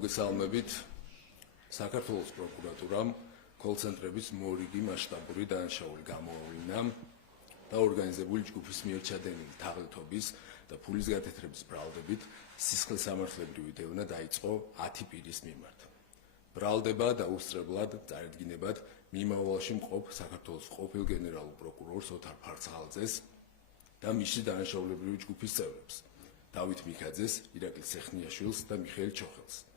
მოგესალმებით. საქართველოს პროკურატურამ კოლცენტრების მორიგი მასშტაბური დანაშაული გამოავლინა და ორგანიზებული ჯგუფის მიერ ჩადენილი თაღლითობის და ფულის გათეთრების ბრალდებით სისხლისამართლებრივი დევნა დაიწყო 10 პირის მიმართ. ბრალდება დაუსწრებლად წარედგინებად მიმავალში მყოფ საქართველოს ყოფილ გენერალურ პროკურორს ოთარ ფარცხალაძეს და მისი დანაშაულებრივი ჯგუფის წევრებს დავით მიქაძეს, ირაკლი სეხნიაშვილს და მიხეილ ჩოხელს.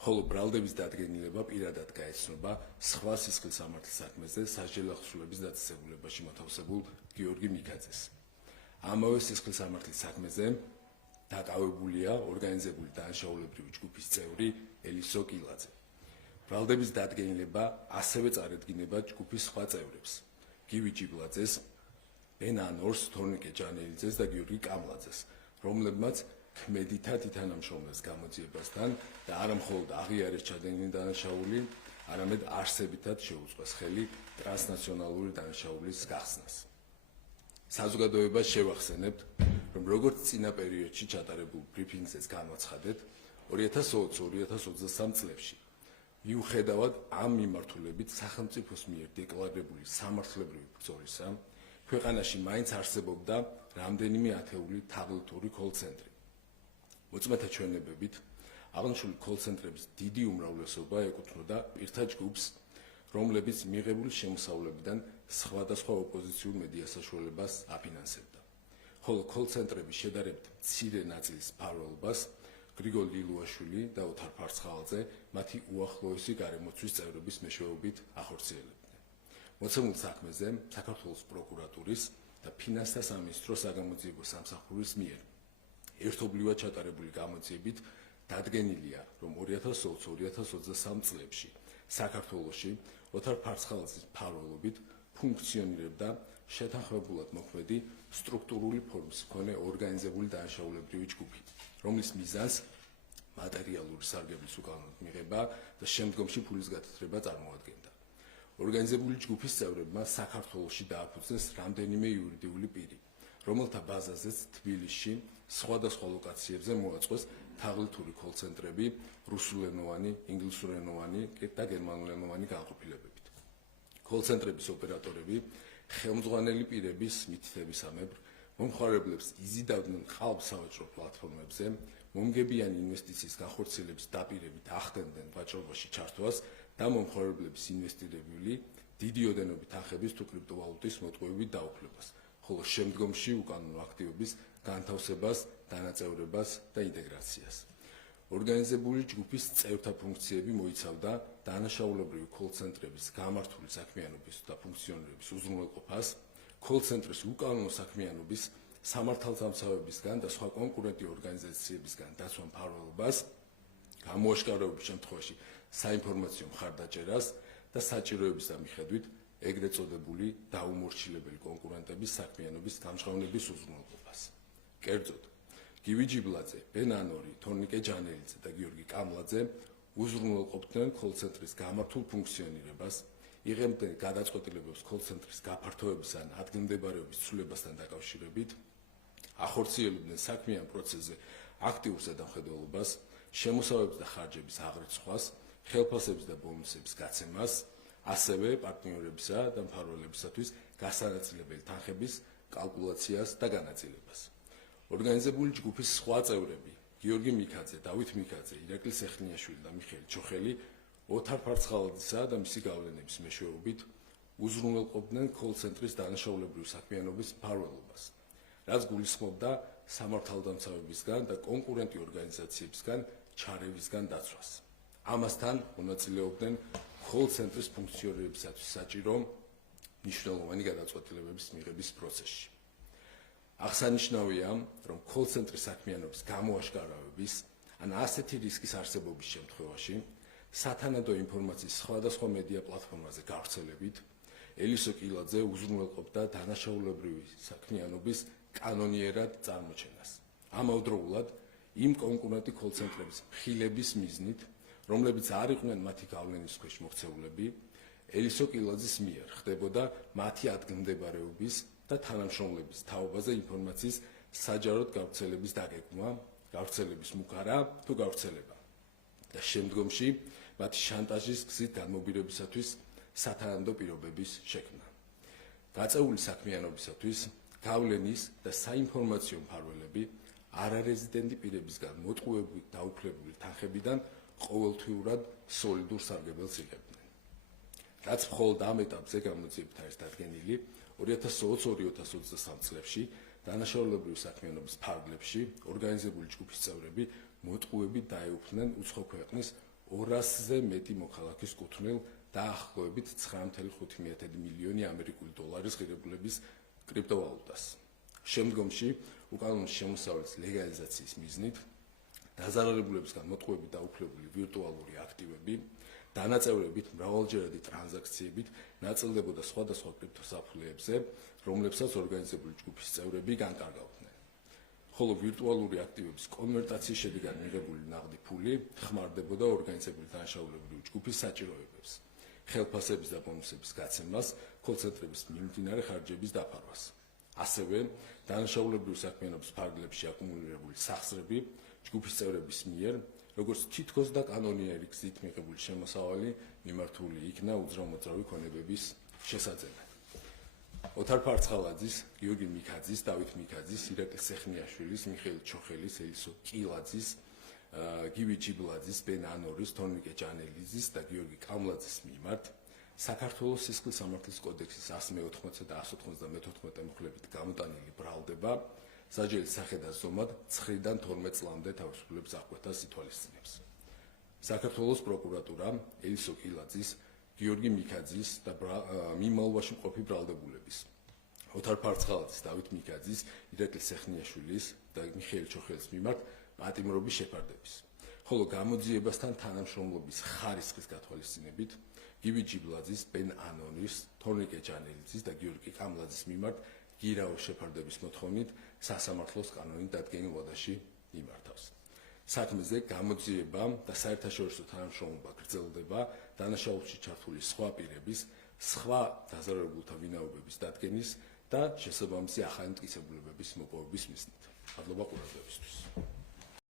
ხოლო ბრალდების დადგენილება პირადად გაეცნობა სხვა სისხლისამართლის საქმეზე სასჯელი ახსოვების დაწესებულებაში მოთავსებულ გიორგი მიქაძეს. ამავე სისხლისამართლის საქმეზე დაკავებულია ორგანიზებული დანაშაულებრივი ჯგუფის წევრი ელისო კილაძე. ბრალდების დადგენილება ასევე წარედგინება ჯგუფის სხვა წევრებს: გივი ჭიბლაძეს, ბენ ანორს, თორნიკე ჯანელიძეს და გიორგი კამლაძეს, რომლებმაც ქმედითად ითანამშრომლეს გამოძიებასთან და არა მხოლოდ აღიარეს ჩადენილი დანაშაული, არამედ არსებითად შეუწყეს ხელი ტრანსნაციონალური დანაშაულის გახსნას. საზოგადოებას შევახსენებთ, რომ როგორც წინა პერიოდში ჩატარებულ ბრიფინგზეც განვაცხადეთ, 2020-2023 წლებში მიუხედავად ამ მიმართულებით სახელმწიფოს მიერ დეკლარირებული სამართლებრივი ბრძოლისა, ქვეყანაში მაინც არსებობდა რამდენიმე ათეული თაღლითური კოლცენტრი. მოწმეთა ჩვენებებით, აღნიშნული კოლცენტრების დიდი უმრავლესობა ეკუთვნოდა პირთა ჯგუფს, რომლებიც მიღებული შემოსავლებიდან სხვადასხვა ოპოზიციურ მედია საშუალებას აფინანსებდა. ხოლო კოლცენტრების შედარებით მცირე ნაწილის მფარველობას გრიგოლ ლილუაშვილი და ოთარ ფარცხალაძე მათი უახლოესი გარემოცვის წევრების მეშვეობით ახორციელებდნენ. მოცემულ საქმეზე საქართველოს პროკურატურის და ფინანსთა სამინისტროს საგამოძიებო სამსახურის მიერ ერთობლივად ჩატარებული გამოძიებით დადგენილია, რომ 2020-2023 წლებში საქართველოში ოთარ ფარცხალაძის მფარველობით ფუნქციონირებდა შეთანხმებულად მოქმედი სტრუქტურული ფორმის მქონე ორგანიზებული დანაშაულებრივი ჯგუფი, რომლის მიზანს მატერიალური სარგებლის უკანონოდ მიღება და შემდგომში ფულის გათეთრება წარმოადგენდა. ორგანიზებული ჯგუფის წევრებმა საქართველოში დააფუძნეს რამდენიმე იურიდიული პირი, რომელთა ბაზაზეც თბილისში სხვადასხვა ლოკაციებზე მოაწყვეს თაღლითური კოლცენტრები რუსულენოვანი, ინგლისურენოვანი და გერმანულენოვანი განყოფილებებით. კოლცენტრების ოპერატორები ხელმძღვანელი პირების მითითებისამებრ მომხმარებლებს იზიდავდნენ ყალბ სავაჭრო პლატფორმებზე, მომგებიანი ინვესტიციის განხორციელების დაპირებით ახდენდნენ ვაჭრობაში ჩართვას და მომხმარებლების ინვესტირებული დიდი ოდენობით თანხების თუ კრიპტოვალუტის მოტყუებით დაუფლებას, ხოლო შემდგომში უკანონო აქტივების განთავსებას, დანაწევრებას და ინტეგრაციას. ორგანიზებული ჯგუფის წევრთა ფუნქციები მოიცავდა დანაშაულებრივი კოლცენტრების გამართული საქმიანობის და ფუნქციონირების უზრუნველყოფას, კოლცენტრის უკანონო საქმიანობის, სამართალდამცავებისგან და სხვა კონკურენტი ორგანიზაციებისგან დაცვა მფარველობას, გამოაშკარავების შემთხვევაში საინფორმაციო მხარდაჭერას და საჭიროების მიხედვით ეგრეთ წოდებული დაუმორჩილებელი კონკურენტების საქმიანობის გამჟღავნების უზრუნველყოფას. კერძოდ, გივი ჭიბლაძე, ბენ ანორი, თორნიკე ჯანელიძე და გიორგი კამლაძე უზრუნველყოფდნენ კოლცენტრის გამართულ ფუნქციონირებას, იღებდნენ გადაწყვეტილებებს კოლცენტრის გაფართოების ან ადგილმდებარეობის ცვლილებასთან დაკავშირებით, ახორციელებდნენ საქმიან პროცესზე აქტიურ ზედამხედველობას, შემოსავების და ხარჯების აღრიცხვას, ხელფასების და ბონუსების გაცემას, ასევე პარტნიორებისა და მფარველებისათვის გასანაწილებელი თანხების კალკულაციას და განაწილებას. ორგანიზებული ჯგუფის სხვა წევრები, გიორგი მიქაძე, დავით მიქაძე, ირაკლი სეხნიაშვილი და მიხეილ ჩოხელი ოთარ ფარცხალაძისა და მისი გავლენების მეშვეობით უზრუნველყოფდნენ კოლცენტრის დანაშაულებრივი საქმიანობის მფარველობას, რაც გულისხმობდა სამართალდამცავებისგან და კონკურენტი ორგანიზაციებისგან ჩარევისგან დაცვას. ამასთან მონაწილეობდნენ კოლცენტრის ფუნქციონირებისათვის საჭირო მნიშვნელოვანი გადაწყვეტილებების მიღების პროცესში. აღსანიშნავია, რომ კოლცენტრის საქმიანობის გამოაშკარავების ან ასეთი რისკის არსებობის შემთხვევაში სათანადო ინფორმაციის სხვადასხვა მედია პლატფორმაზე გავრცელებით ელისო კილაძე უზრუნველყოფდა დანაშაულებრივი საქმიანობის კანონიერად წარმოჩენას. ამავდროულად იმ კონკურენტი კოლცენტრების მხილების მიზნით, რომლებიც არ იყვნენ მათი გავლენის ქვეშ მოქცეულები, ელისო კილაძის მიერ ხდებოდა მათი ადგილმდებარეობის და თანამშრომლების თაობაზე ინფორმაციის საჯაროდ გავრცელების დაგეგმვა, გავრცელების მუქარა თუ გავრცელება. და შემდგომში მათი შანტაჟის გზით განმობირებისათვის სათანადო პირობების შექმნა. გაწეული საქმიანობისათვის გავლენის და საინფორმაციო მფარველები არარეზიდენტი პირებისგან მოტყუებული დაუფლებული თანხებიდან ყოველთვიურად სოლიდურ სარგებელს იღებდნენ. რაც მხოლოდ ამ ეტაპზე გამოძიებით არის დადგენილი 2022-2023 წლებში დანაშაულებრივი საქმიანობის ფარგლებში ორგანიზებული ჯგუფის წევრები მოტყუებით დაეუფლნენ უცხო ქვეყნის 200-ზე მეტი მოქალაქის კუთვნილ დაახლოებით 9.5 მილიონი ამერიკული დოლარის ღირებულების კრიპტოვალუტას. შემდგომში უკანონო შემოსავლის ლეგალიზაციის მიზნით დაზარალებულებისგან მოტყუებით დაუფლებული ვირტუალური აქტივები დანაწევრებით მრავალჯერადი ტრანზაქციებით ნაწილდებოდა სხვადასხვა კრიპტოსაფულეებზე, რომლებსაც ორგანიზებული ჯგუფის წევრები განკარგავდნენ. ხოლო ვირტუალური აქტივების კონვერტაციის შედეგად მიღებული ნაღდი ფული ხმარდებოდა ორგანიზებული დანაშაულებრივი ჯგუფის საჭიროებებს, ხელფასების და ბონუსების გაცემას, კოლცენტრების მიმდინარე ხარჯების დაფარვას. ასევე დანაშაულებრივი საქმიანობის ფარგლებში აკუმულირებული სახსრები ჯგუფის წევრების მიერ, როგორც თითქოს და კანონიერი გზით მიღებული შემოსავალი მიმართული იქნა უძრავ-მოძრავი ქონებების შესაძენად. ოთარ ფარცხალაძის, გიორგი მიქაძის, დავით მიქაძის, ირაკლი სეხნიაშვილის, მიხეილ ჩოხელის, ელისო კილაძის, გივი ჯიბლაძის, ბენ ანორის, თორნიკე ჯანელიძის და გიორგი კამლაძის მიმართ საქართველოს სისხლის სამართლის კოდექსის 180 და 194 მუხლებით გამოტანილი ბრალდება საჯელის სახედას ზომად 9-დან 12 წლამდე თავისუფლების აღკვეთას ითვალისწინებს. საქართველოს პროკურატურა ელისო კილაძის, გიორგი მიქაძის და მიმალვაში მყოფი ბრალდებულების, ოთარ ფარცხალაძის, დავით მიქაძის, ირაკლი სეხნიაშვილის და მიხეილ ჩოხელის მიმართ პატიმრობის შეფარდების, ხოლო გამოძიებასთან თანამშრომლობის ხარისხის გათვალისწინებით გივი ჯიბლაძის, ბენ ანონის, თორნიკე ჯანელიძის და გიორგი კამლაძის მიმართ გირაოს შეფარდების მოთხოვნით სასამართლოს კანონით დადგენილ ვადაში იმართავს. საქმეზე გამოძიება და საერთაშორისო თანამშრომლობა გრძელდება დანაშაულში ჩართული სხვა პირების, სხვა დაზარალებულთა ვინაობების დადგენის და შესაბამისი ახალი მტკიცებულებების მოპოვების მიზნით. მადლობა ყურადღებისთვის.